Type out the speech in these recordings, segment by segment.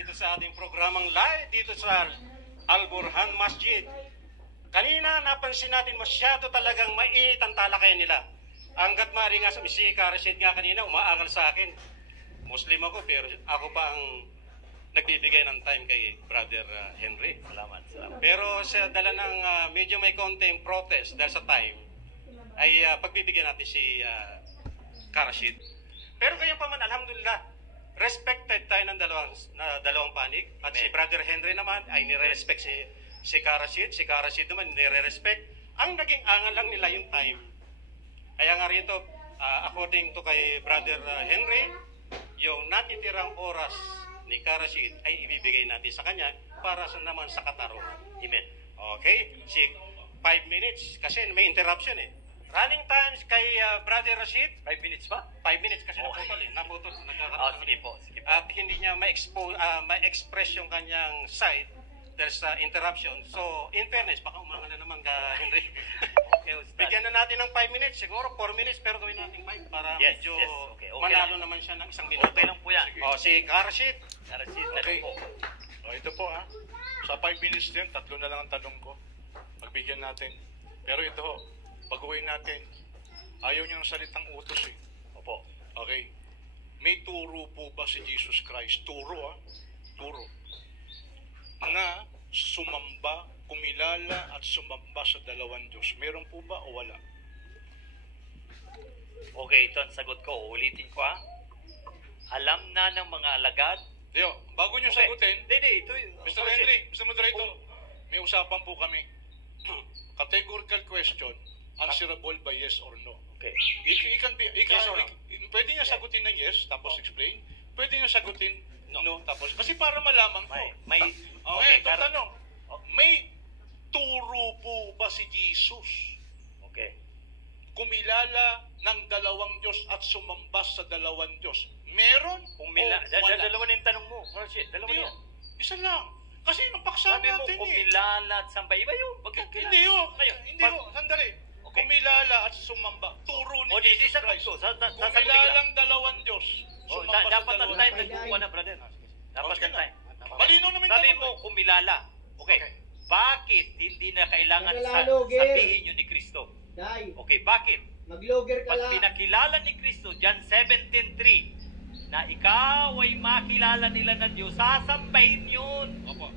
dito sa ating programang live dito sa Al-Burhan Masjid. Kanina napansin natin masyado talagang mainit ang talakayan nila. Hanggat maaari nga si Karasid nga kanina umaangal sa akin. Muslim ako pero ako pa ang nagbibigay ng time kay Brother Henry. Salamat. Pero sa dala ng medyo may konting protest dahil sa time ay pagbibigyan natin si Karasid. Pero kaya pa man, alhamdulillah, respected tayo ng dalawang panig. At si Brother Henry naman ay nire-respect si Karasid. Si Karasid naman nire-respect. Ang naging angal lang nila yung time. Kaya nga rito, according to kay Brother Henry, yung natitirang oras ni Karasid ay ibibigay natin sa kanya para naman sa katarungan. Amen. Okay? 5 minutes kasi may interruption eh. Running times kay Brother Rashid, 5 minutes ba? 5 minutes kasi Okay. naputol. Sige po. At hindi niya ma-express yung kanyang side dahil sa interruption. So, in fairness, baka umangal na naman ka, Henry. Okay, Bigyan na natin ng 5 minutes, siguro 4 minutes, pero gawin natin 5 para medyo Okay manalo lang. naman siya ng 1 minuto. Okay lang po yan. O, si Rashid. Okay. Po. O, ito po sa 5 minutes din, 3 na lang ang tanong ko. Pagbigyan natin. Pero ito pag-uwi natin, ayaw niya ng salitang utos eh. Opo. Okay. May turo po ba si Jesus Christ? Turo Turo. Na sumamba, kumilala at sumamba sa dalawang Diyos. Meron po ba o wala? Okay, ito ang sagot ko. Ulitin ko Alam na ng mga alagad. Leo, bago niyo sagutin, Hindi, ito Mr. Henry, Mr. Moderator, may usapan po kami. Categorical question, answerable by yes or no. Okay. Yes or no? Pwede niya sagutin ng yes, tapos explain. Pwede niya sagutin no, tapos. Kasi para malaman ko. Okay, ito tanong. May turo po ba si Jesus? Okay. Kumilala ng dalawang Diyos at sumamba sa dalawang Diyos. Meron o wala? Dalawa na yung tanong mo. Dalawa na yan. Isa lang. Kasi napaksa Sabi mo, natin kumilala at samba. Iba yun. Hindi sandali. Okay. Kumilala at sumamba. Turo ni Jesus Christ. Kumilalang dalawang Diyos. Dapat ang time nagkukuha na, brother. Dapat ang time. Malinaw naman Sabi mo, kumilala. Okay. Bakit hindi na kailangan Logger. sabihin yun ni Kristo? Day, Okay, bakit? mag-logger ka Pag lang. pinakilala ni Kristo, John 17:3, na ikaw ay makilala nila ng Diyos, sasambahin yun.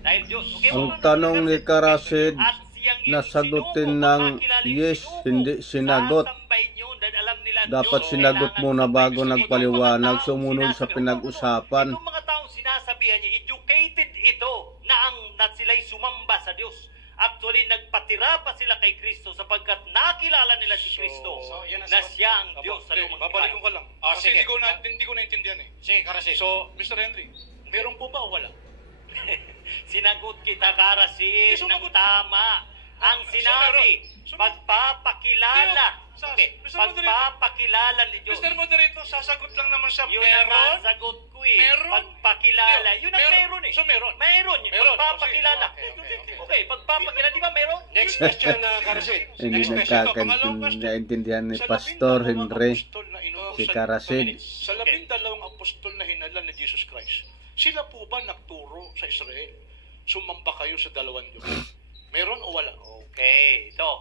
Dahil Diyos. Okay, Ang tanong ni Karasid, at siyang nasagutin sinuko, ng makakilala yung yes, sinuko. hindi sinagot. Sasambahin yun dahil alam nila Dapat Diyos, sinagot kailangan muna bago sasambahin. nagpaliwanag, Itong mga taong sumunod sa sinasabi- pinag-usapan. Itong mga taong sinasabihan niya, educated ito na sila'y sumamba sa Diyos. Actually, nagpatira pa sila kay Kristo sapagkat nakilala nila si Kristo yan ang na sagot. siya ang Diyos sa lumang Babalikan ko lang. Kasi sige. hindi ko naintindihan eh. Sige, Karasid. So, Mr. Henry, meron po ba o wala? Sinagot kita, Karasid, Hindi, sumagot. ng tama. Ang sinabi, pagpapakilala. Okay, pagpapakilala ni Diyos. Mr. Moderator, sasagot lang naman siya. Yun ang Meron? sagot ko eh. Meron? Pagpakilala. Yun ang meron eh. So, meron? Meron. Meron. Pagpapakilala. Okay. Okay, pagpapakilala. Di ba meron? Next question, Karasid. Hindi Next question. nagkakaintindihan ni Pastor Henry si Karasid. Sa 12 apostol na hinala ni Jesus Christ, sila po ba nagturo sa Israel? Sumamba kayo sa dalawang Diyos. Meron o wala? Okay, ito.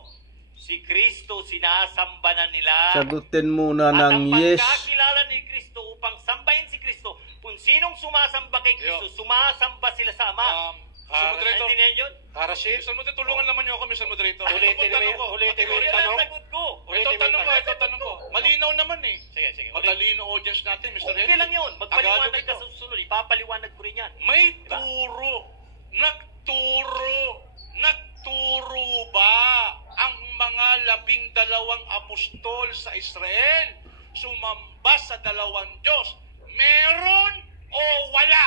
Si Kristo sinasamba na nila. Sagutin muna At ang ng yes. pagkakilala ni Kristo upang sambahin si Kristo, kung sinong sumasamba kay Kristo, sumasamba sila sa Ama. Mr. Moderator, Naintindihan yun? Karasid. Mr. Moderator, tulungan naman niyo ako, Mr. Moderator. Ulitin mo yung tanong. Sagot ko. Ito tanong ko. Malinaw naman eh. Sige. Matalino audience natin, Mr. Okay Henry. lang yun. Magpaliwanag Tagalog ka ito. sa susunod. Ipapaliwanag ko rin yan. May Diba? nagturo ba ang mga 12 apostol sa Israel? Sumamba sa dalawang Diyos. Meron o wala?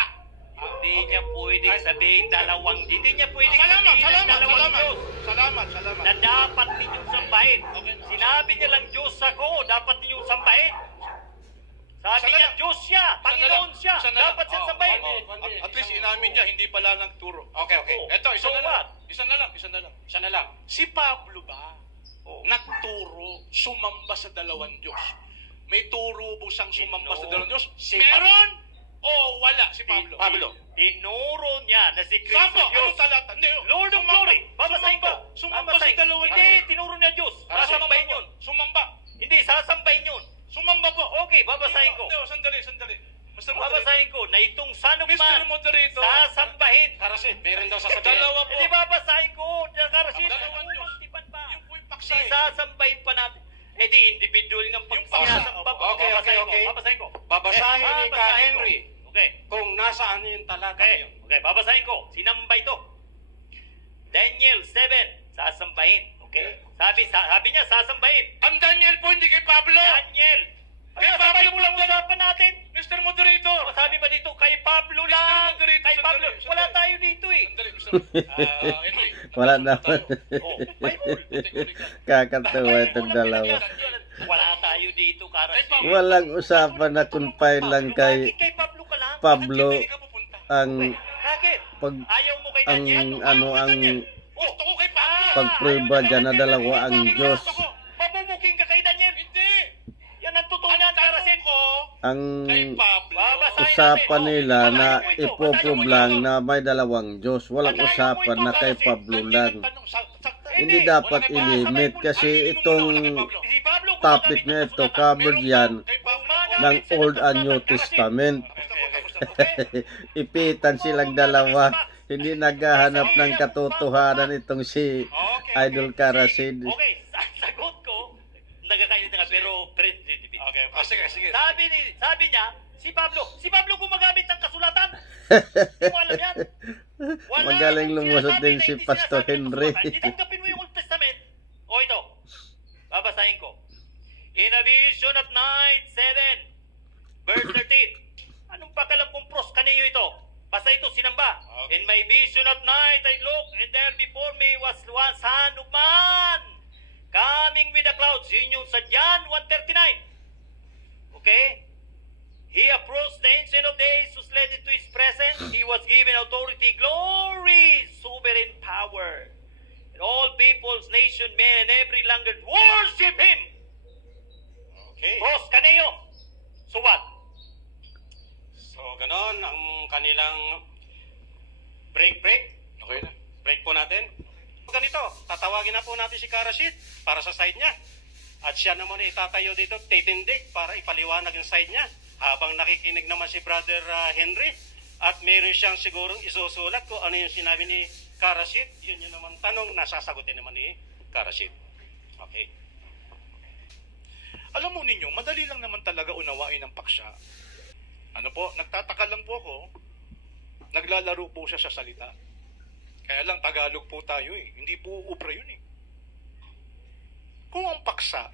Hindi niya pwedeng sabihin dalawang. Hindi niya pwedeng Salamat. dalawang Diyos. Salamat. Na dapat ninyong sambahin. Okay. Sinabi niya lang Diyos ako, dapat ninyong sambahin. Sabi niya, Diyos siya, Panginoon siya, dapat siya sambahin. At least inamin niya, hindi pala nagturo. Okay. Ito, isa So na what? lang. Isa na lang. Siya na lang. Si Pablo ba nagturo sumamba sa dalawang Diyos? May turo po siyang sumamba sa dalawang Diyos? Meron o o wala si Pablo? Pablo. Tinuro niya na si Kristo Saan po? Diyos. Ano talata? Hindi. Lord of Glory. Babasahin ko. Sumamba si dalawang Hindi, tinuro niya Diyos. Sasambahin yun. Sumamba. Hindi, sasambahin yun. Sumamba po. Okay, babasahin ko. Hindi, sandali. Mr. Moderator. Babasahin ko na itong Son of Mr. Man Moderator. sasambahin. Karasid, meron daw sasabihin. Dalawa po. Hindi babasahin ko. Karasin. Dalawang Diyos. Pa. Yung po yung paksa Hindi, eh. sasambahin pa natin. Eh di, individual ng Yung pagsasamba ko. Okay. Babasahin ko. Babasahin ni Ka Babasahin Henry ko. Okay. kung nasaan yung talata Okay, yun. okay, babasahin ko. Sinamba ito. Daniel 7, sasambahin. Okay? Sabi niya, sasambahin. Ang Daniel po, hindi kay Pablo. Daniel. Kay Ay, Pablo sabay mo lang lang usapan natin. Mr. Moderator. O, sabi ba dito, kay Pablo lang. Moderator, Kay Pablo. sandali. Wala tayo dito eh. Sandali, Mr. Henry. Wala naman. Oh, Bible. Kakatawa itong dalawa. Wala tayo dito, Karasin. Walang usapan na confine lang kay Bakit kay Pablo ka lang? Pablo Hindi ka pupunta. ang Bakit? pag Ayaw mo kay ang Daniel? ano ang Gusto ko kay Pablo. pagprueba dyan na dalawa ang Diyos. Mabubuking ka kay Daniel? Hindi. Yan ang totoo niyan, Karasin. Ko Ang kay Pablo. usapan nila na ipoprove lang na may dalawang Diyos. Walang usapan na kay Pablo lang. Hindi dapat ilimit kasi itong Si Pablo, topic na ito covered yan ng Old and New Testament. Ipitan silang dalawa. Hindi naghahanap ng katotohanan itong si Idol Karasid. Okay, sagot ko, nagkakainit na nga, pero friendly debate. Okay, sige. Sabi niya, si Pablo gumagamit ng kasulatan. Hindi mo alam yan. Wala Magaling akong lumusot sinasabi din na si hindi Pastor sinasabi ng Henry. kasulatan. Titanggapin mo yung Old Testament. O ito, babasahin ko. In a vision at night, 7, verse 13. Anong pakalam kong pros kaniyo ito? Basta ito, sinamba. Okay. In my vision at night, I looked, and there before me was one Son of Man, coming with the clouds. Yun yung sa John 1:39. Okay? He approached the Ancient of Days, who's led into His presence. He was given authority, glory, sovereign power. And all peoples, nation, men, and every language worship Him. Okay. Pros kaniyo. So what? So, ganon ang kanilang break. Okay na. Break po natin. Ganito, tatawagin na po natin si Karasid para sa side niya. At siya naman itatayo dito, titindig para ipaliwanag yung side niya. Habang nakikinig naman si Brother Henry. At meron siyang sigurong isusulat kung ano yung sinabi ni Karasid. Yun yung naman tanong na sasagutin naman ni Karasid. Okay. Alam mo ninyo, madali lang naman talaga unawain ang paksa. Ano po, nagtataka lang po ako, naglalaro po siya sa salita. Kaya lang, Tagalog po tayo eh. Hindi po ubra yun eh. Kung ang paksa,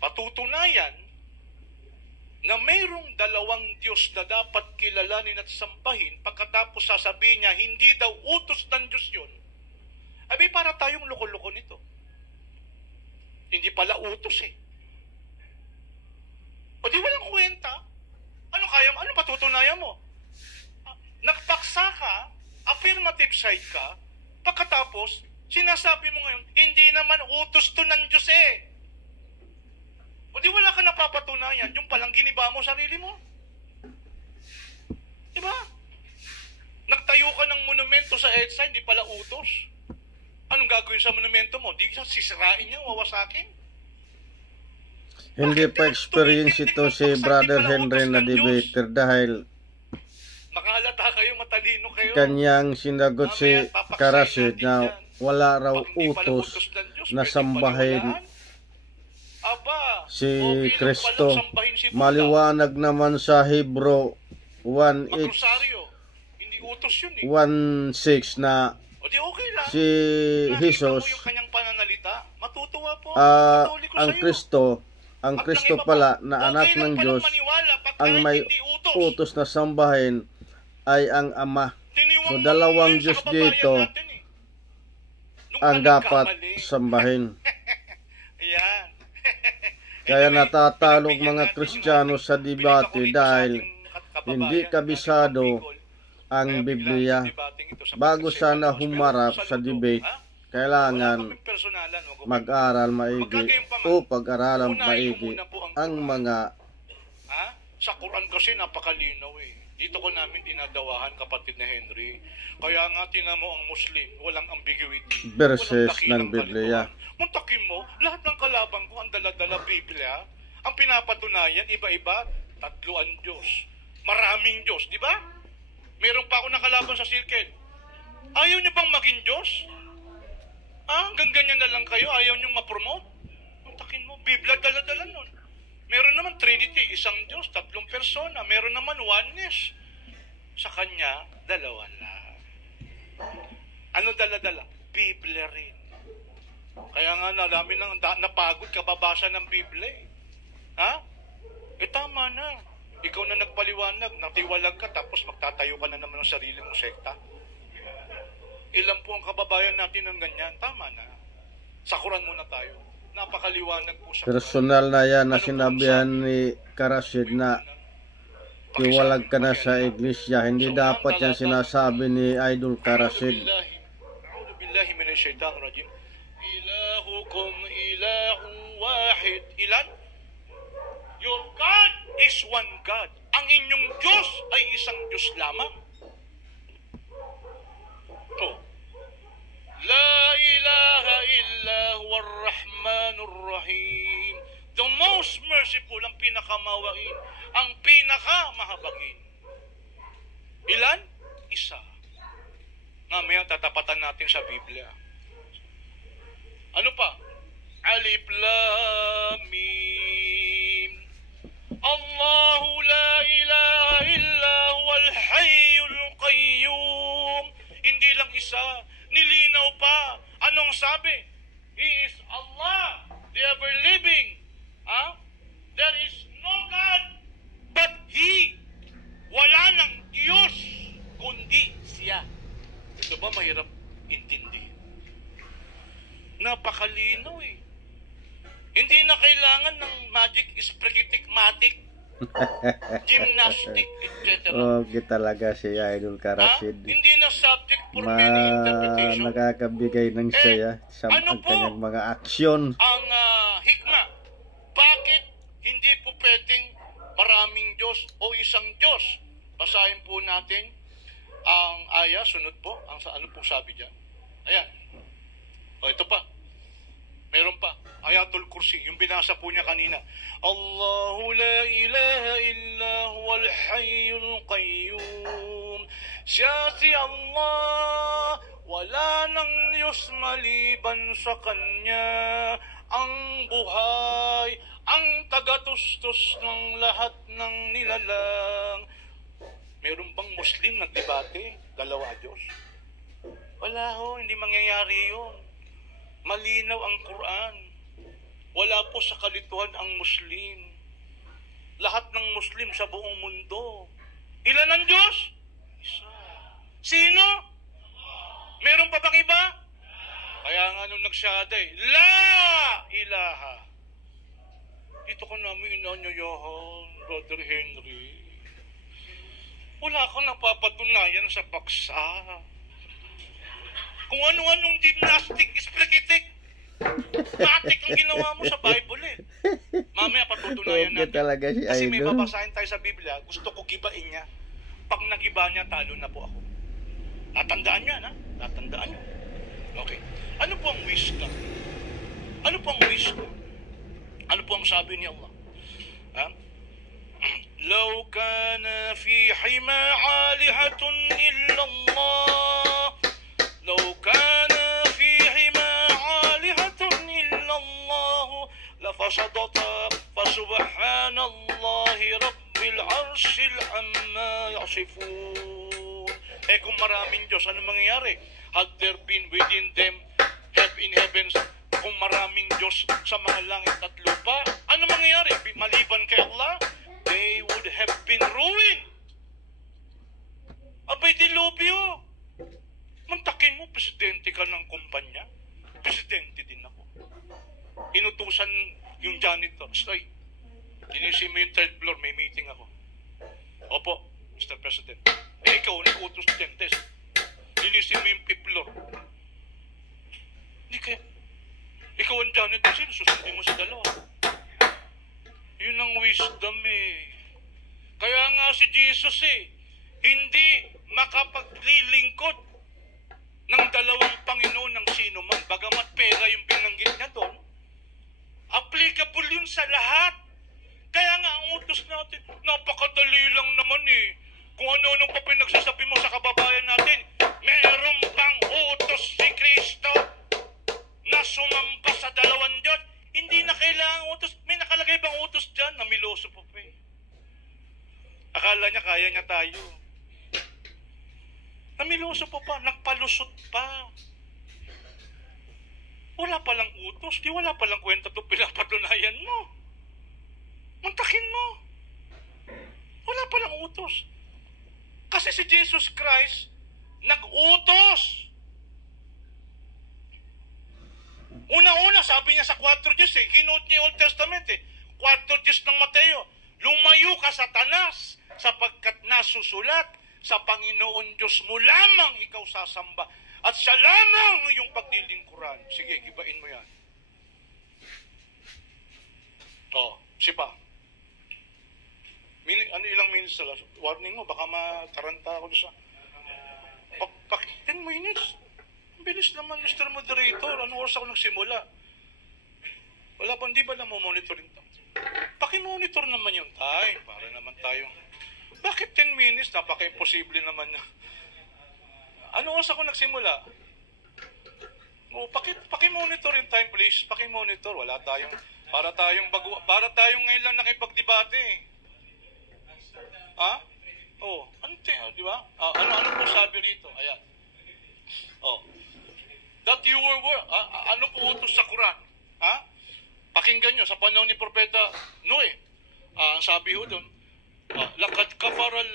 patutunayan na mayroong dalawang Diyos na dapat kilalanin at sambahin, pagkatapos sasabihin niya, hindi daw utos ng Diyos yun, abi para tayong loko-loko nito. Hindi pala utos eh. O di walang kwenta. Ano patutunayan mo? Nagpaksa ka, affirmative side ka, pagkatapos, sinasabi mo ngayon, hindi naman utos to ng Diyos eh. O di wala ka napapatunayan, yung palang giniba mo sarili mo. Diba? Nagtayo ka ng monumento sa EDSA, hindi pala utos. Anong gagawin sa monumento mo? Di ka sisirain niya, wawasakin? Hindi pa experience ito si Brother Henry na debater dahil Makahalata kayo, matalino kayo. kanyang sinagot si Karasid na wala raw utos na sambahin si Kristo. Maliwanag naman sa Hebrew 1:8, Magrosaryo. Hindi utos yun eh. 1:6 na O di okay lang. si Nakita Jesus, mo yung kanyang pananalita, matutuwa po. Katoliko ang sa'yo. Kristo pala na anak ng Diyos, ang may utos na sambahin ay ang Ama. So dalawang Diyos dito ang dapat sambahin. Ayan. Kaya natatalog mga Kristiyano sa debate dahil hindi kabisado ang Biblia. Bago sana humarap sa debate, kailangan mag-aral maigi o pag-aralan maigi ang mga Sa Quran kasi napakalinaw eh. Dito ko namin dinadawahan, kapatid na Henry. Kaya nga tinan mo ang Muslim, walang ambiguity. Verses walang ng Biblia. Muntakin mo, lahat ng kalabang ko ang dala-dala Biblia. Ang pinapatunayan, iba-iba, tatlo ang Diyos. Maraming Diyos, di ba? Meron pa ako nakalaban sa circle. Ayaw niyo bang maging Diyos? Hanggang ganyan na lang kayo, ayaw niyong ma-promote? Muntakin mo, Biblia dala-dala nun. Meron naman Trinity, isang Diyos, tatlong persona. Meron naman oneness. Sa Kanya, dalawa lang. Ano dala-dala? Biblia rin. Kaya nga namin nang napagod kababasa ng Biblia. Tama na. Ikaw na nagpaliwanag, natiwalag ka, tapos magtatayo ka na naman ng sarili mong sekta. Ilan po ang kababayan natin ng ganyan? Tama na. Sa Quran muna tayo. Napakaliwanag po sa Personal na yan na sinabihan ni Karasid na tiwalag ka na sa iglesia. Hindi dapat yan sinasabi ni Idol Karasid. A'udhu billahi minash shaitanir rajim. Ilahukum ilahun wahid. Ilan? Your God is one God. Ang inyong Diyos ay isang Diyos lamang. La ilaha illa huwa ar-Rahmanur Rahim. The most merciful, ang pinakamawain, ang pinakamahabagin. Ilan? Isa. Mamaya tatapatan natin sa Biblia. Ano pa? Alif Lam Mim. Allahu la ilaha illa huwal hayyul qayyum. Hindi lang isa, nilinaw pa. Anong sabi? He is Allah, the ever-living. There is no God but He. Wala nang Diyos kundi Siya. Ito ba mahirap intindihin? Napakalino eh. Hindi na kailangan ng magic, sprigitic-matic, gymnastic, etc. Okay talaga si Idol Karasid. Hindi na subject for many interpretation. Nakakabigay ng saya sa Ano po kanyang mga aksyon. ang hikma? Bakit hindi po pwedeng maraming Diyos o isang Diyos? Basahin po natin ang aya, sunod po, ano pong sabi dyan. Ayan. Ito pa. Meron pa. Ayatul Kursi. Yung binasa po niya kanina. Allahu la ilaha illa huwal hayyul qayyum. Siya si Allah. Wala nang Diyos maliban sa Kanya. Ang buhay. Ang tagatustos ng lahat ng nilalang. Meron bang Muslim nagdebate? Dalawa Diyos? Wala ho. Hindi mangyayari yun. Malinaw ang Quran. Wala po sa kalituhan ang Muslim. Lahat ng Muslim sa buong mundo. Ilan ang Diyos? Isa. Sino? Meron pa bang iba? Kaya nga nung nagsyada La ilaha. Dito ko namin inanyayahan, Brother Henry. Wala kang napapatunayan sa paksa. Kung ano-anong gymnastic, sprigitic, matik ang ginawa mo sa Bible eh. Mamaya patutunayan natin. Talaga si Kasi may Idol. babasahin tayo sa Biblia, gusto ko gibain niya. Pag nagiba niya, talo na po ako. Tatandaan niya, tatandaan niya. Okay. Ano po ang wisdom? Ano po ang wisdom? Ano po ang sabi ni Allah? لو كان فيهما آلهة إلا الله لو كان فيهما آلهة إلا الله لفسدتا فسبحان الله رب العرش عما يصفون. Kung maraming Diyos, ano mangyayari? Had there been within them in heavens, kung maraming Diyos sa mga langit at lupa, ano mangyayari? Maliban kay Allah, they would have been ruined. Abay, dilubyo. Mantakin mo, presidente ka ng kumpanya. Presidente din ako. Inutusan yung janitor. Stoy, linisin mo yung third floor, may meeting ako. Opo, Mr. President. Ikaw, nag-utos dentes. Linisin mo yung fifth floor. Hindi kaya. Ikaw ang janitor, sino susundin mo sa dalawa? Yun ang wisdom eh. si Jesus hindi makapaglilingkod ng dalawang Panginoon ng sino man. Bagamat pera yung binanggit niya doon, applicable yun sa lahat. Kaya nga ang utos natin, napakadali lang naman Kung ano-ano pa pinagsasabi mo sa kababayan natin, meron pang utos si Kristo na sumamba sa dalawang Diyos. Hindi na kailangan utos. May nakalagay bang utos dyan? Namiloso pa Akala niya kaya niya tayo. Namiloso pa, nagpalusot pa. Wala palang utos, wala palang kwenta ito pinapatunayan mo. Mantakin mo. Wala palang utos. Kasi si Jesus Christ, nag-utos. Una-una, sabi niya sa 4 Diyos kinuot niya yung Old Testament 4 Diyos ng Mateo, lumayo ka Satanas, sapagkat nasusulat, sa Panginoon Diyos mo lamang ikaw sasamba, at siya lamang yung paglilingkuran. Sige, gibain mo yan. Sipa. Ilang minutes na lang? Warning mo, baka mataranta ako sa... 10 minutes? Ang bilis naman, Mr. Moderator. Anong oras ako nagsimula? Wala pa, hindi ba na mo-monitorin ito? Paki-monitor naman yung time. Para naman tayong... Bakit 10 minutes? Napaka-imposible naman na. Ano oras ako nagsimula? Paki-monitor yung time, please. Paki-monitor. Wala tayong... Para tayong ngayon lang nakipagdebate di ba? Ano po sabi rito? Ayan. That you were... ano po utos sa Quran? Pakinggan nyo, sa panahon ni Propeta Noe. Sabi ho doon, lakad kafaral...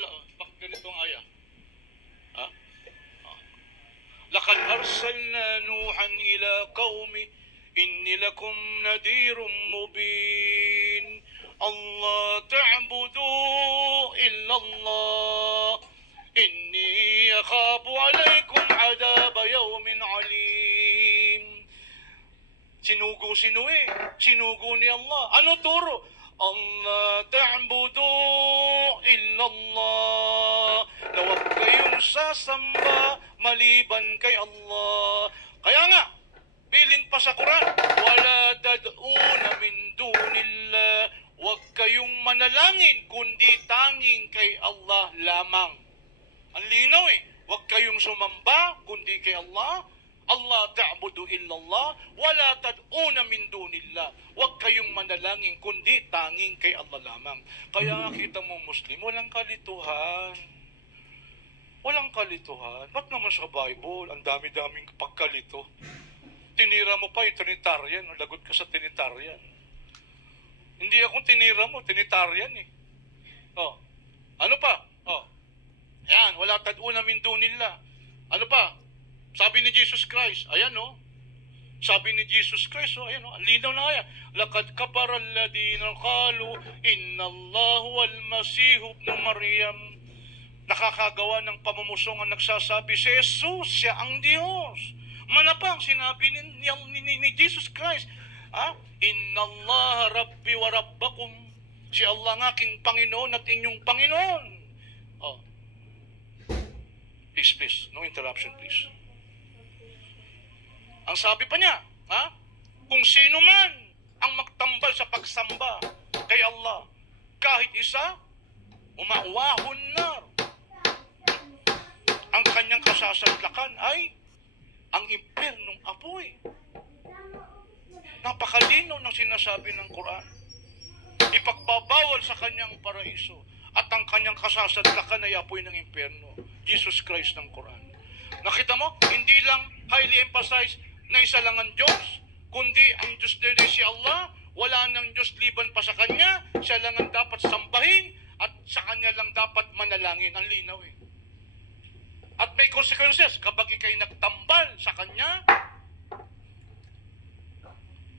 Ganito ang aya. Lakad arsalna Nuhan ila qawmi inni lakum nadirun mubin. Allah ta'budu illallah inni yakhafu alaykum adaba yawmin alim. Sinugo si Noe, sinugo ni Allah. Ano turo? Allah ta'budu illallah, na huwag kayong sasamba maliban kay Allah. Kaya nga, bilin pa sa Quran, wala tad'una min dunillah, huwag kayong manalangin kundi tanging kay Allah lamang. Ang linaw huwag kayong sumamba kundi kay Allah. Allah ta'budu illallah, wala tad'una min dunillah. Huwag kayong manalangin kundi tanging kay Allah lamang. Kaya kita mo Muslim, walang kalituhan. Walang kalituhan. Ba't naman sa Bible, ang dami-daming pagkalito? Tinira mo pa yung Trinitarian, lagot ka sa Trinitarian. Hindi akong tinira mo, Trinitarian Ano pa? Yan, wala tad'una min dunillah. Ano pa? Sabi ni Jesus Christ, ayan Sabi ni Jesus Christ, ayan ang linaw na kaya. Lakad kapara alladhina qalu inna Allahu al-Masih ibn Maryam. Nakakagawa ng pamamusong ang nagsasabi, si Jesus, siya ang Diyos. Manapang sinabi ni Jesus Christ, inna Allah Rabbi wa Rabbakum. Si Allah ang aking Panginoon at inyong Panginoon. Please, no interruption, please. Ang sabi pa niya, kung sino man ang magtambal sa pagsamba kay Allah, kahit isa, umawahon nar. Ang kanyang kasasadlakan ay ang impernong apoy. Napakalinaw ng sinasabi ng Quran. Ipagbabawal sa kanyang paraiso at ang kanyang kasasadlakan ay apoy ng imperno. Jesus Christ ng Quran. Nakita mo, hindi lang highly emphasized na isa lang ang Diyos, kundi ang Diyos din si Allah, wala nang Diyos liban pa sa Kanya, siya lang ang dapat sambahin, at sa Kanya lang dapat manalangin. Ang linaw At may consequences, kapag ikay nagtambal sa Kanya,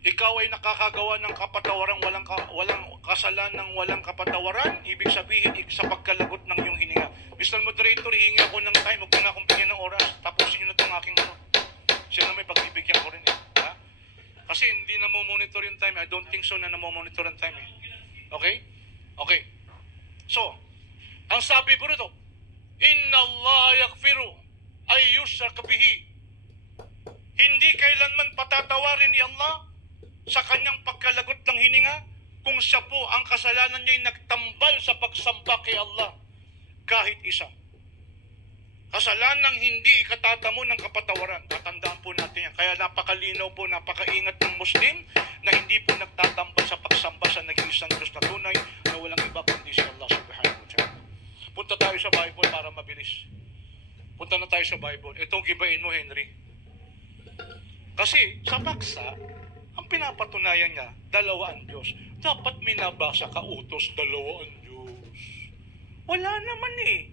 ikaw ay nakakagawa ng kapatawaran, walang kasalanang walang kapatawaran, ibig sabihin, sa pagkalagot ng iyong hininga. Mr. Moderator, hihingi ako ng time, huwag na akong bigyan ng oras, tapusin nyo na itong aking siya na may pagbibigyan ko rin Kasi hindi na mo monitor yung time. I don't think so na mo monitor yung time Okay? So, Ang sabi po rito, Inna Allah yakfiru ay yusrak bihi. Hindi kailanman patatawarin ni Allah sa kanyang pagkalagot ng hininga kung siya po ang kasalanan niya ay nagtambal sa pagsamba kay Allah. Kahit isa. Kasalanang hindi ikatatamo ng kapatawaran. Tatandaan po natin yan. Kaya napakalinaw po, napakaingat ng Muslim na hindi po nagtatambal sa pagsamba sa nag-iisang Diyos na tunay na walang iba kundi si Allah subhanahu wa ta'ala. Punta tayo sa Bible para mabilis. Punta na tayo sa Bible. Itong gibain mo, Henry. Kasi sa paksa, ang pinapatunayan niya, dalawa ang Diyos. Dapat minabasa ka utos, dalawa ang Diyos. Wala naman eh.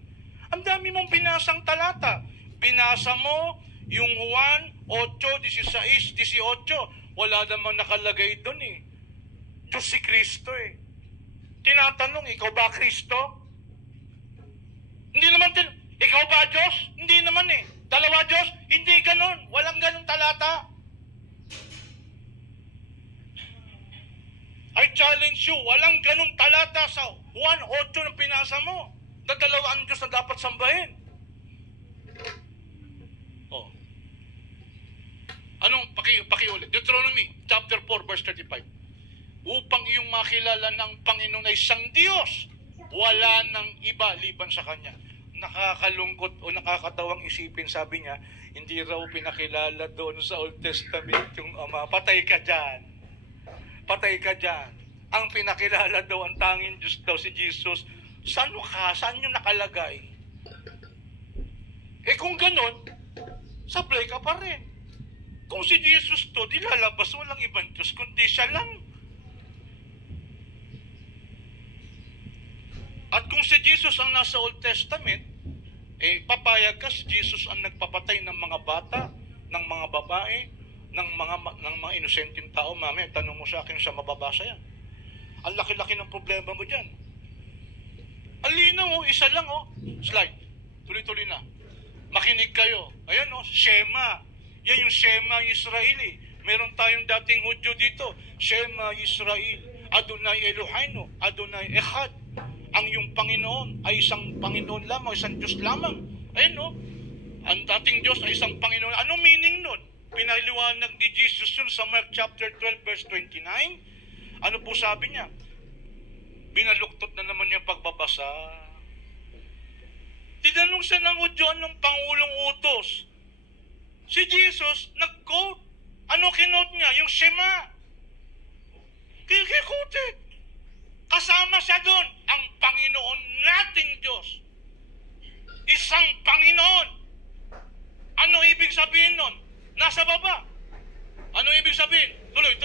Ang dami mong binasang talata. Binasa mo yung Juan 8:16, 18. Wala namang nakalagay doon eh. Diyos si Kristo eh. Tinatanong, ikaw ba Kristo? Hindi naman ikaw ba Diyos? Hindi naman eh. Dalawa Diyos? Hindi ganon. Walang ganon talata. I challenge you, walang ganon talata sa Juan 8 na pinasa mo. Na dalawa ang Diyos na dapat sambahin. Oh. Anong pakiulit? Deuteronomy chapter 4 verse 35. Upang iyong makilala ng Panginoon ay isang Diyos, wala nang iba liban sa Kanya. Nakakalungkot o nakakatawang isipin, sabi niya, hindi raw pinakilala doon sa Old Testament yung Ama. Patay ka dyan. Patay ka dyan. Ang pinakilala daw, ang tanging Diyos daw si Jesus. Saan yung nakalagay? Eh kung ganon, sablay ka pa rin. Kung si Jesus to, di lalabas walang ibang Diyos, kundi siya lang. At kung si Jesus ang nasa Old Testament, eh papayag ka si Jesus ang nagpapatay ng mga bata, ng mga babae, ng mga inosenteng tao. Mami, tanong mo sa akin sa mababasa yan. Ang laki-laki ng problema mo dyan. Ang linaw, isa lang, slide. Tuloy-tuloy na. Makinig kayo. Ayan, Shema. Yan yung Shema Israeli. Meron tayong dating Hudyo dito. Shema Israel. Adonai Eloheinu. Adonai Echad. Ang yung Panginoon ay isang Panginoon lamang, isang Diyos lamang. Ayan, ang dating Diyos ay isang Panginoon. Anong meaning nun? Pinaliwanag ni Jesus yun sa Mark chapter 12 verse 29. Ano po sabi niya? Binaluktot na naman yung pagbabasa. Tinanong siya ng Hudyo ng Pangulong Utos. Si Jesus, nag-quote. Ano kinote niya? Yung Shema. Kikikote. Kasama siya doon, ang Panginoon nating Diyos. Isang Panginoon. Ano ibig sabihin nun? Nasa baba. Ano ibig sabihin? Tuloy.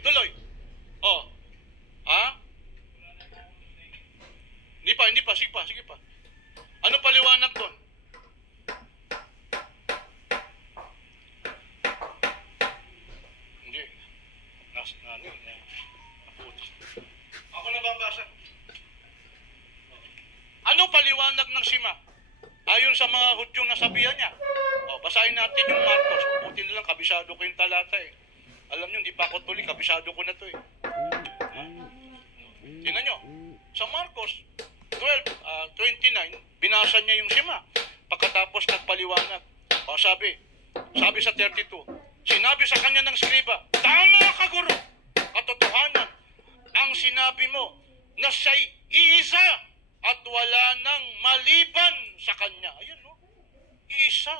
Tuloy. Oh. Ha? Hindi pa. Sige pa. Ano paliwanag doon? Hindi. Ako nababasa. Ano paliwanag ng Shema? Ayon sa mga Hudyong nasabihan niya. Basahin natin yung Marcos. Buti na lang, kabisado ko yung talata eh. Alam niyo, hindi pa ako tuloy, kabisado ko na to eh. Tingnan nyo, sa Marcos 12:29, binasa niya yung Shema. Pagkatapos nagpaliwanag, sabi sa 32, sinabi sa kanya ng skriba, tama ka guro, katotohanan ang sinabi mo na siya'y iisa at wala nang maliban sa kanya. Ayan iisa,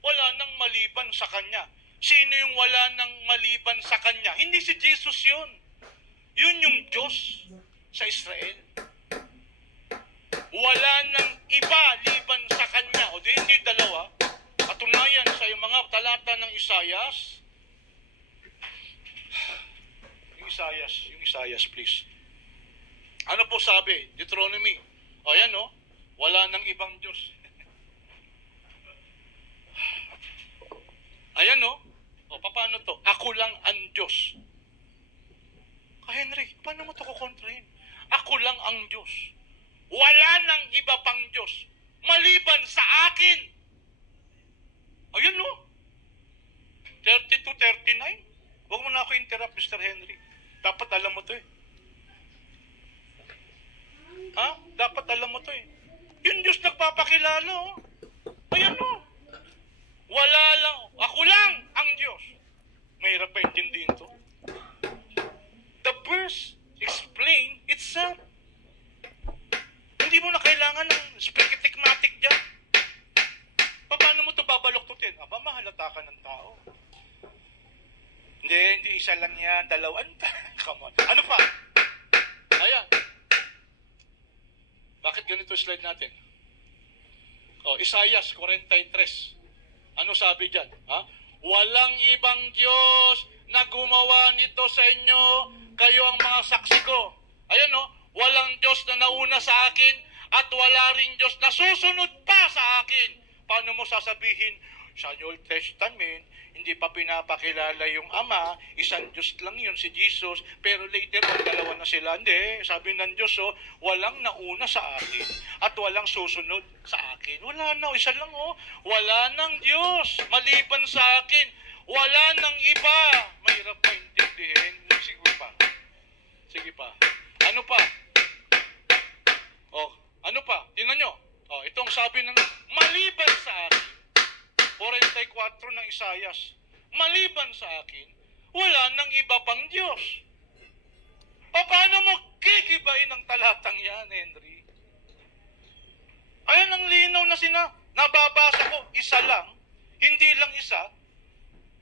wala nang maliban sa kanya. Sino yung wala nang maliban sa kanya? Hindi si Jesus yun. Yun yung Diyos sa Israel. Wala nang iba liban sa kanya. O hindi dalawa. Katunayan sa yung mga talata ng Isayas. Yung Isayas, please. Ano po sabi? Deuteronomy. Ayan wala nang ibang Diyos. Ayan paano to? Ako lang ang Diyos. Henry, paano mo ito kukontrahin? Ako lang ang Diyos. Wala nang iba pang Diyos. Maliban sa akin. Ayun 32-39. Huwag mo na ako interrupt, Mr. Henry. Dapat alam mo ito eh. pinapakilala, oh. Ayan, oh. Wala lang, ako lang ang Diyos. Mahirap pa intindihin to. The verse explain itself. Hindi mo na kailangan ng spiritic-matic dyan. Paano mo ito babaloktutin? Aba, mahalata ka ng tao. Hindi isa lang yan, dalawan. Come on. Ano pa? Ayan. Bakit ganito slide natin? Isaiah 43. Ano sabi dyan? Ha? Walang ibang Diyos na gumawa nito sa inyo, kayo ang mga saksi ko. Ayan, walang Diyos na nauna sa akin at wala ring Diyos na susunod pa sa akin. Paano mo sasabihin, sa Old Testament, hindi pa pinapakilala yung Ama, isang Diyos lang yun, si Jesus, pero later on, dalawa na sila. Hindi, sabi ng Diyos, walang nauna sa akin at walang susunod sa akin. Wala na, isa lang, wala nang Diyos, maliban sa akin, wala nang iba. Mahirap pa intindihin. Sige pa. Ano pa? Ano pa? Tingnan nyo. Itong sabi ng maliban sa akin, 44 ng Isaias, maliban sa akin, wala nang iba pang Diyos. Paano mo kikibain ang talatang yan, Henry? Ayan ang linaw na nababasa ko, isa lang, hindi lang isa,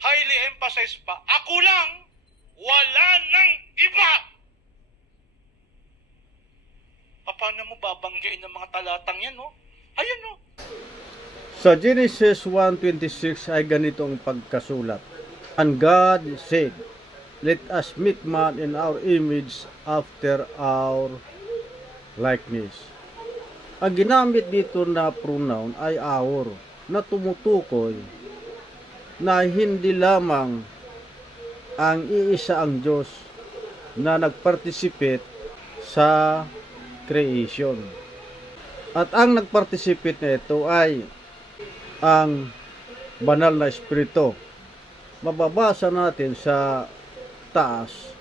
highly emphasized pa, ako lang, wala nang iba. Paano mo babanggain ang mga talatang yan, Ayan, Sa Genesis 1:26 ay ganito ang pagkasulat. And God said, let us make man in our image after our likeness. Ang ginamit dito na pronoun ay our, na tumutukoy na hindi lamang ang iisa ang Diyos na nagparticipate sa creation. At ang nagparticipate na ito ay ang banal na espiritu. Mababasa natin sa taas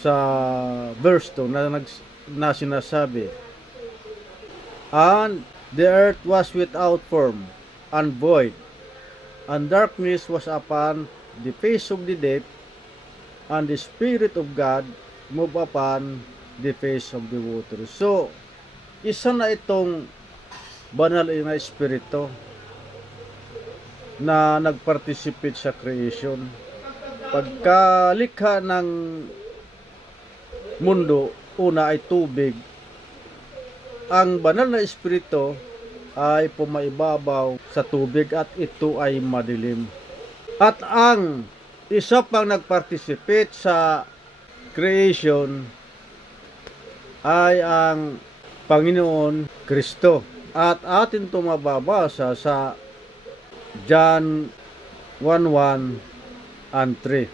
sa verse 2 na sinasabi, and the earth was without form and void, and darkness was upon the face of the deep, and the Spirit of God moved upon the face of the water. So, isa na itong banal na espiritu na nagparticipate sa creation. Pagkalikha ng mundo, una ay tubig. Ang banal na espiritu ay pumaibabaw sa tubig at ito ay madilim. At ang isa pang nagparticipate sa creation ay ang Panginoon Kristo. At atin ito mababasa sa John 1:1 and 3.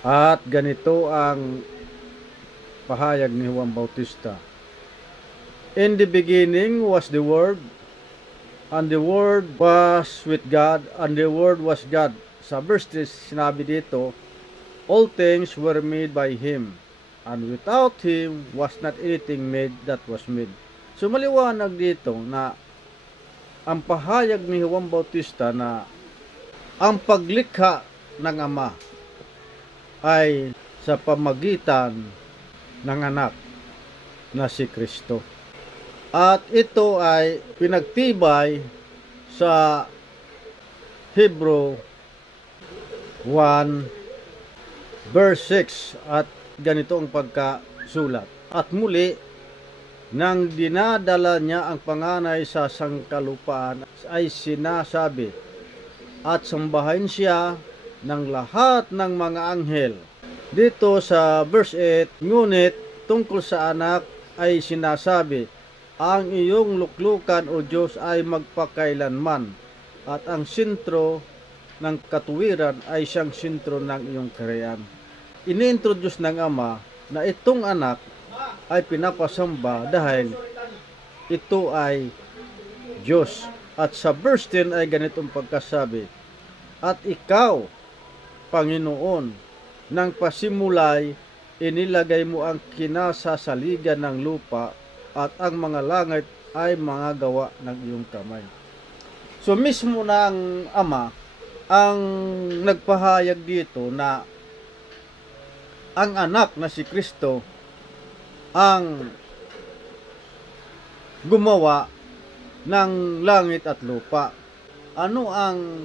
At ganito ang pahayag ni Juan Bautista. In the beginning was the Word, and the Word was with God, and the Word was God. Sa verse 3 sinabi dito, all things were made by Him, and without Him was not anything made that was made. So maliwanag dito na ang pahayag ni Juan Bautista na ang paglikha ng Ama ay sa pamagitan ng anak na si Kristo. At ito ay pinagtibay sa Hebrew 1 verse 6 at ganito ang pagkasulat. At muli, nang dinadala niya ang panganay sa sangkalupaan ay sinasabi, at sambahin siya ng lahat ng mga anghel. Dito sa verse 8, ngunit tungkol sa anak ay sinasabi, ang iyong luklukan o Diyos ay magpakailanman, at ang sentro ng katuwiran ay siyang sentro ng iyong kaharian. Ini-introduce ng Ama na itong anak ay pinapasamba dahil ito ay Diyos. At sa verse 10 ay ganitong pagkasabi, at ikaw, Panginoon, nang pasimulay, inilagay mo ang kinasasaligan ng lupa at ang mga langit ay mga gawa ng iyong kamay. So mismo na ang Ama ang nagpahayag dito na ang anak na si Kristo ang gumawa ng langit at lupa. Ano ang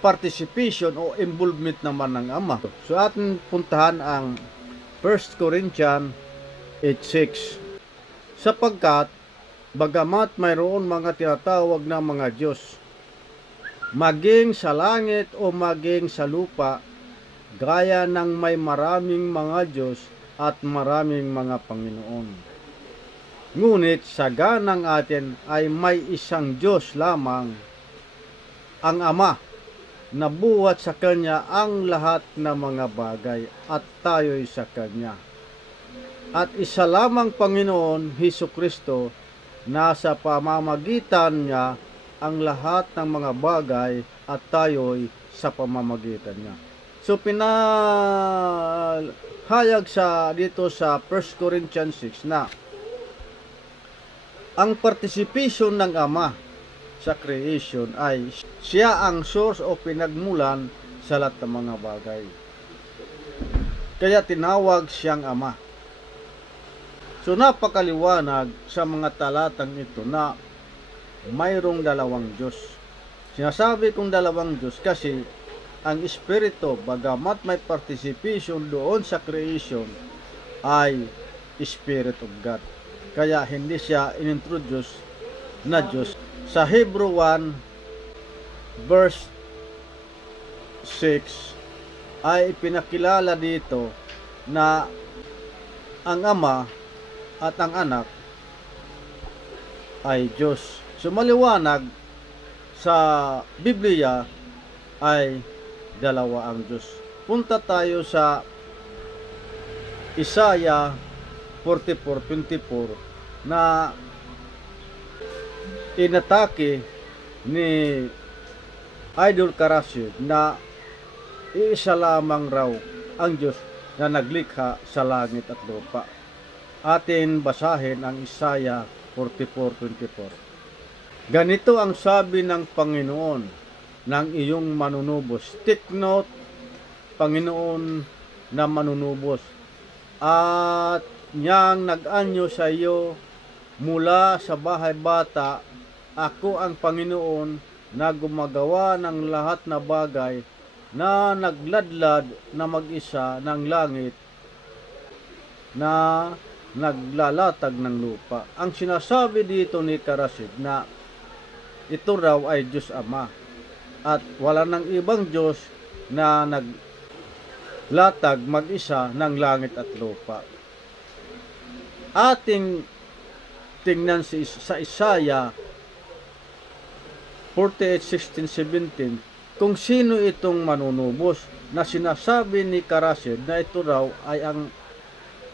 participation o involvement naman ng Ama? So atin puntahan ang 1 Corinthians 8:6. Sapagkat bagamat mayroon mga tinatawag na mga Diyos, maging sa langit o maging sa lupa, gaya ng may maraming mga Diyos at maraming mga Panginoon. Ngunit sa ganang atin ay may isang Diyos lamang, ang Ama, na buhat sa Kanya ang lahat ng mga bagay at tayo'y sa Kanya. At isa lamang Panginoon, Hesukristo, na sa pamamagitan niya ang lahat ng mga bagay at tayo'y sa pamamagitan niya. So pinahayag dito sa 1 Corinthians 6 na ang participation ng Ama sa creation ay siya ang source o pinagmulan sa lahat ng mga bagay. Kaya tinawag siyang Ama. So napakaliwanag sa mga talatang ito na mayroong dalawang Diyos. Sinasabi kong dalawang Diyos kasi ang Espiritu, bagamat may participation doon sa creation, ay Spirit of God. Kaya hindi siya inintroduce na Diyos. Sa Hebrew 1 verse 6 ay ipinakilala dito na ang Ama at ang Anak ay Diyos. So maliwanag sa Biblia ay dalawa ang Diyos. Punta tayo sa Isaiah 44:24 na inatake ni Idol Karasib na iisa lamang raw ang Diyos na naglikha sa langit at lupa. Atin basahin ang Isaiah 44:24. Ganito ang sabi ng Panginoon ng iyong manunubos. Take note, Panginoon na manunubos. At niyang nag-anyo sa iyo mula sa bahay bata, ako ang Panginoon na gumagawa ng lahat na bagay, na nagladlad na mag-isa ng langit, na naglalatag ng lupa. Ang sinasabi dito ni Karasib na ito raw ay Diyos Ama at wala nang ibang Diyos na naglatag mag-isa ng langit at lupa. Ating tingnan sa Isaiah 48:16-17 kung sino itong manunubos na sinasabi ni Karasib na ito raw ay ang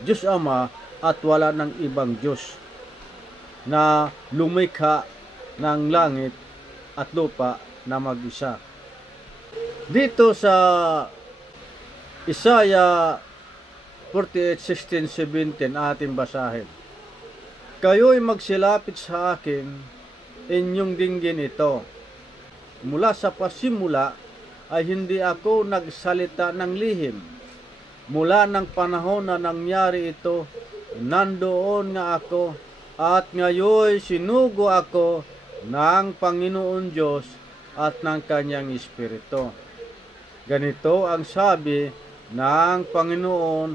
Diyos Ama at wala ng ibang Diyos na lumikha ng langit at lupa na mag-isa. Dito sa Isaiah 48:16-17 ating basahin. Kayo'y magsilapit sa akin, inyong dinggin ito. Mula sa pasimula ay hindi ako nagsalita ng lihim. Mula ng panahon na nangyari ito, nandoon nga ako, at ngayon sinugo ako ng Panginoon Diyos at ng Kanyang Espiritu. Ganito ang sabi ng Panginoon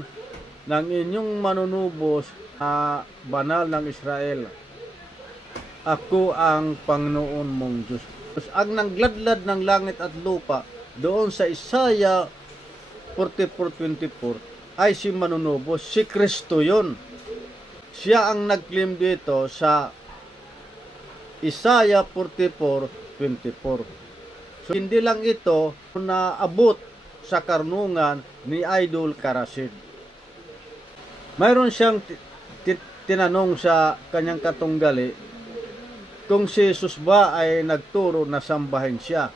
ng inyong manunubos na banal ng Israel. Ako ang Panginoon mong Diyos. Ang nagladlad ng langit at lupa doon sa Isaiah 44:24 ay si manunubos, si Kristo yun. Siya ang nag-claim dito sa Isaiah 44:24. So hindi lang ito na abot sa karunungan ni Idol Karasib. Mayroon siyang tinanong sa kanyang katunggali kung si Jesus ba ay nagturo na sambahin siya.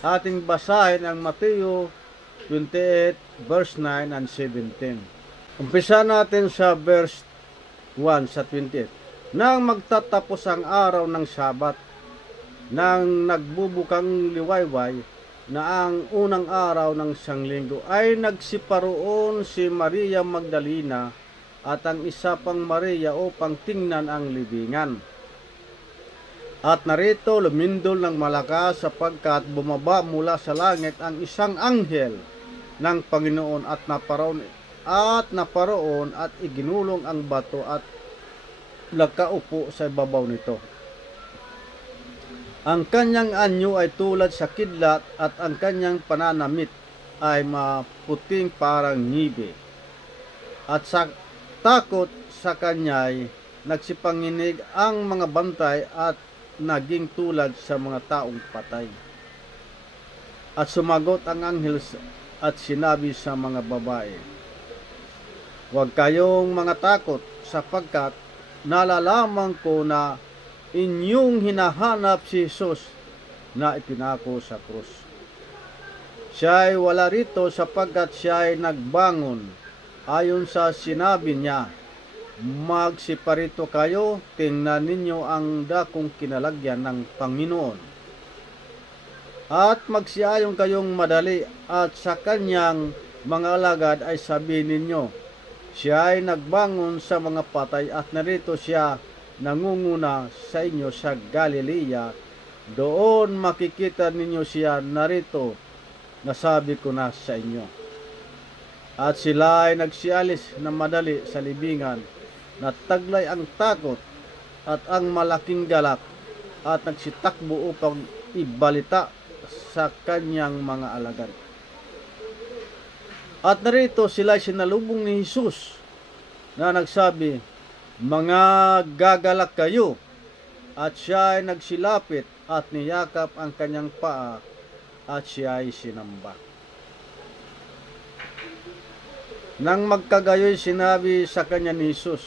Ating basahin ang Mateo 28 verse 9 and 17. Umpisa natin sa verse 1 sa 28. Nang magtatapos ang araw ng Sabat, nang nagbubukang liwayway na ang unang araw ng Sanglinggo, ay nagsiparoon si Maria Magdalena at ang isa pang Maria upang tingnan ang libingan. At narito lumindol ng malakas sapagkat bumaba mula sa langit ang isang anghel ng Panginoon at naparoon at iginulong ang bato at nagkaupo sa ibabaw nito. Ang kanyang anyo ay tulad sa kidlat at ang kanyang pananamit ay maputing parang nibe. At sa takot sa kanya'y nagsipanginig ang mga bantay at naging tulad sa mga taong patay. At sumagot ang anghel at sinabi sa mga babae, "Huwag kayong mga takot sapagkat nalalaman ko na inyong hinahanap si Jesus na ipinako sa krus. Siya ay wala rito sapagkat siya ay nagbangon. Ayon sa sinabi niya, magsiparito kayo, tingnan ninyo ang dakong kinalagyan ng Panginoon. At magsiayong kayong madali at sa kanyang mga alagad ay sabihin ninyo, siya ay nagbangon sa mga patay at narito siya nangunguna sa inyo sa Galilea. Doon makikita ninyo siya, narito, nasabi ko na sa inyo." At sila ay nagsialis na madali sa libingan, nataglay ang takot at ang malaking galak at nagsitakbo upang ibalita sa kanyang mga alagad. At narito sila sinalubong ni Jesus na nagsabi, "Mga gagalak kayo." At siya ay nagsilapit at niyakap ang kanyang paa at siya ay sinamba. Nang magkagayoy sinabi sa kanya ni Jesus,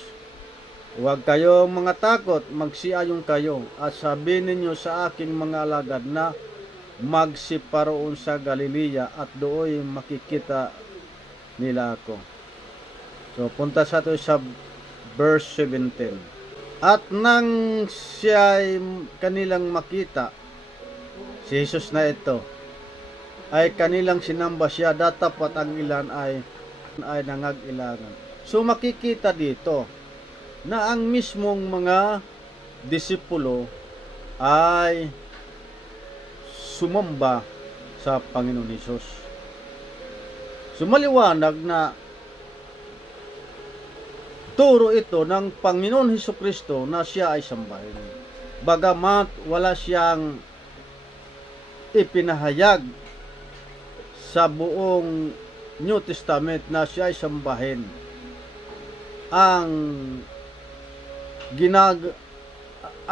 "Huwag kayong mga takot, magsiayong kayo at sabihin ninyo sa aking mga alagad na magsiparoon sa Galilea at dooy makikita nila ako." So punta sa ito sa verse 17. At nang siya'y kanilang makita, si Jesus na ito, ay kanilang sinamba siya, datapat ang ilan ay nangag-ilangan. So makikita dito na ang mismong mga disipulo ay sumamba sa Panginoon Hesus. So maliwanag na turo ito ng Panginoon Hesukristo na siya ay sambahin. Bagamat wala siyang ipinahayag sa buong New Testament na siya ay sambahin, ang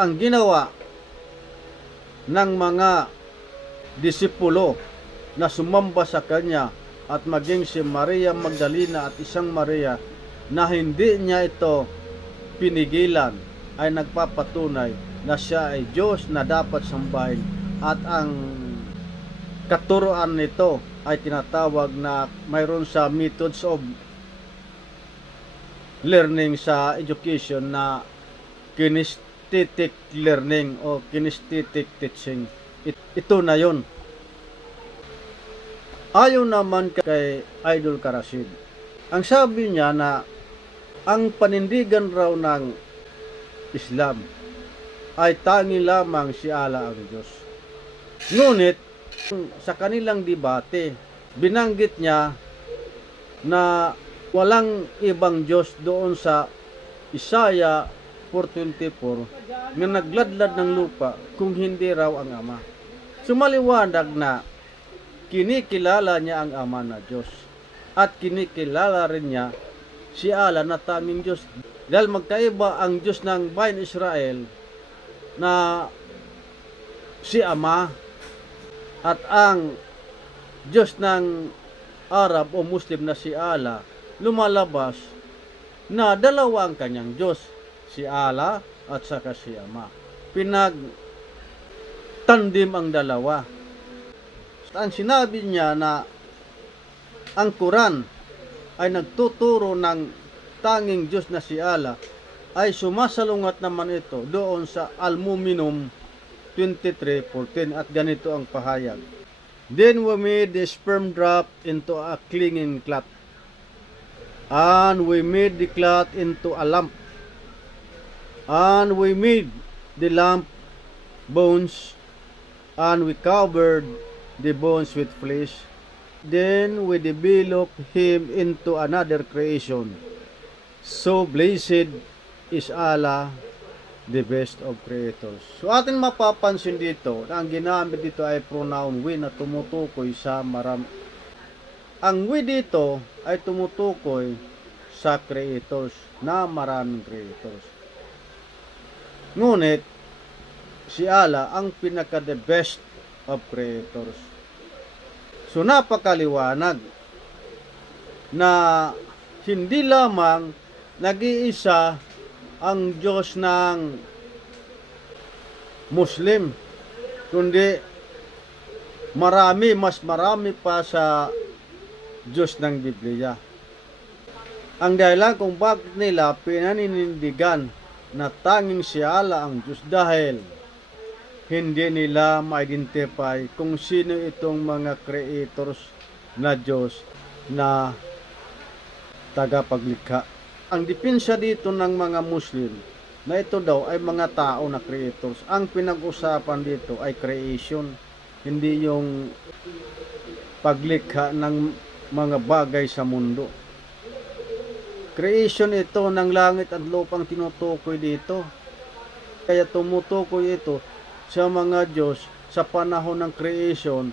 ginawa ng mga disipulo na sumamba sa kanya at maging si Maria Magdalena at isang Maria na hindi niya ito pinigilan ay nagpapatunay na siya ay Diyos na dapat sambahin, at ang katuroan nito ay tinatawag na mayroon sa methods of learning sa education na kinesthetic learning o kinesthetic teaching. Ito na yon. Ayon naman kay Idol Karasid, ang sabi niya na ang panindigan raw ng Islam ay tangi lamang si Allah ang Diyos. Ngunit sa kanilang debate, binanggit niya na walang ibang Diyos doon sa Isaiah 4:24 na nagladlad ng lupa kung hindi raw ang Ama. Sumaliwanag na kinikilala niya ang Ama na Diyos at kinikilala rin niya si Allah na tanging Diyos, dahil magkaiba ang Diyos ng bayan Israel na si Ama at ang Diyos ng Arab o Muslim na si Allah. Lumalabas na dalawa ang kanyang Diyos, si Allah at saka si Ama. Pinagtandim ang dalawa. Ang sinabi niya na ang Quran ay nagtuturo ng tanging Diyos na si Allah ay sumasalungat naman ito doon sa Almuminum 23:14 at ganito ang pahayag. Then we made the sperm drop into a clinging clot, and we made the clot into a lump, and we made the lump bones, and we covered the bones with flesh. Then we developed him into another creation. So blessed is Allah, the best of creators. So atin mapapansin dito na ang ginamit dito ay pronoun we na tumutukoy sa marami. Ang we dito ay tumutukoy sa creators, na maraming creators. Ngunit si Allah ang pinaka the best of creators. So napakaliwanag na hindi lamang nag-iisa ang Diyos ng Muslim, kundi mas marami pa sa Diyos ng Biblia. Ang dahilan kung bakit nila pinaninindigan na tanging si Allah ang Diyos dahil hindi nila ma-identify kung sino itong mga creators na Diyos na tagapaglikha. Ang depensa dito ng mga Muslim na ito daw ay mga tao na creators. Ang pinag-usapan dito ay creation, hindi yung paglikha ng mga bagay sa mundo. Creation ito ng langit at lupang tinutukoy dito. Kaya tumutukoy ito sa mga Diyos sa panahon ng creation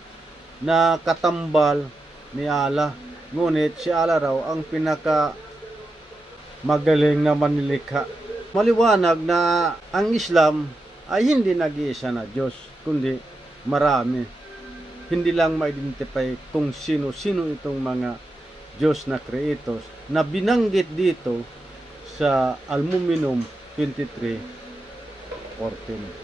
na katambal ni Allah. Ngunit si Allah raw ang pinaka magaling na manilikha. Maliwanag na ang Islam ay hindi nag-iisa na Diyos, kundi marami. Hindi lang ma-identify kung sino-sino itong mga Diyos na creators na binanggit dito sa Almuminum 23:14.